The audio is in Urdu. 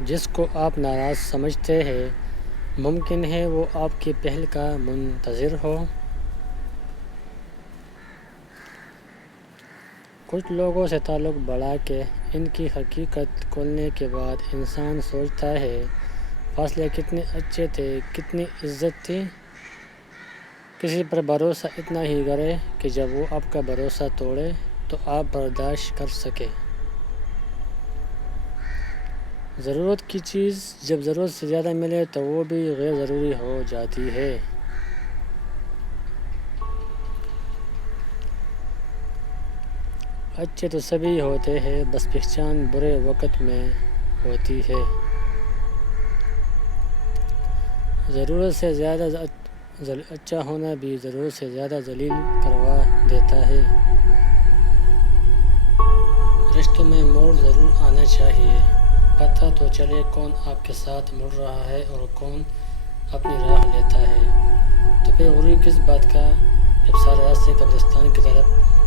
جس کو آپ ناراض سمجھتے ہیں ممکن ہے وہ آپ کی پہل کا منتظر ہو۔ کچھ لوگوں سے تعلق بڑھا کے ان کی حقیقت کھولنے کے بعد انسان سوچتا ہے فاصلے کتنے اچھے تھے، کتنی عزت تھی۔ کسی پر بھروسہ اتنا ہی کرے کہ جب وہ آپ کا بھروسہ توڑے تو آپ برداشت کر سکیں۔ ضرورت کی چیز جب ضرورت سے زیادہ ملے تو وہ بھی غیر ضروری ہو جاتی ہے۔ اچھے تو سبھی ہوتے ہیں، بس پہچان برے وقت میں ہوتی ہے۔ ضرورت سے زیادہ اچھا ہونا بھی ضرورت سے زیادہ ذلیل کروا دیتا ہے۔ رشتوں میں موڑ ضرور آنا چاہیے، پتہ تو چلے کون آپ کے ساتھ مڑ رہا ہے اور کون اپنی راہ لیتا ہے۔ تو پھر غرور کس بات کا جب سارے راستے قبرستان کی طرف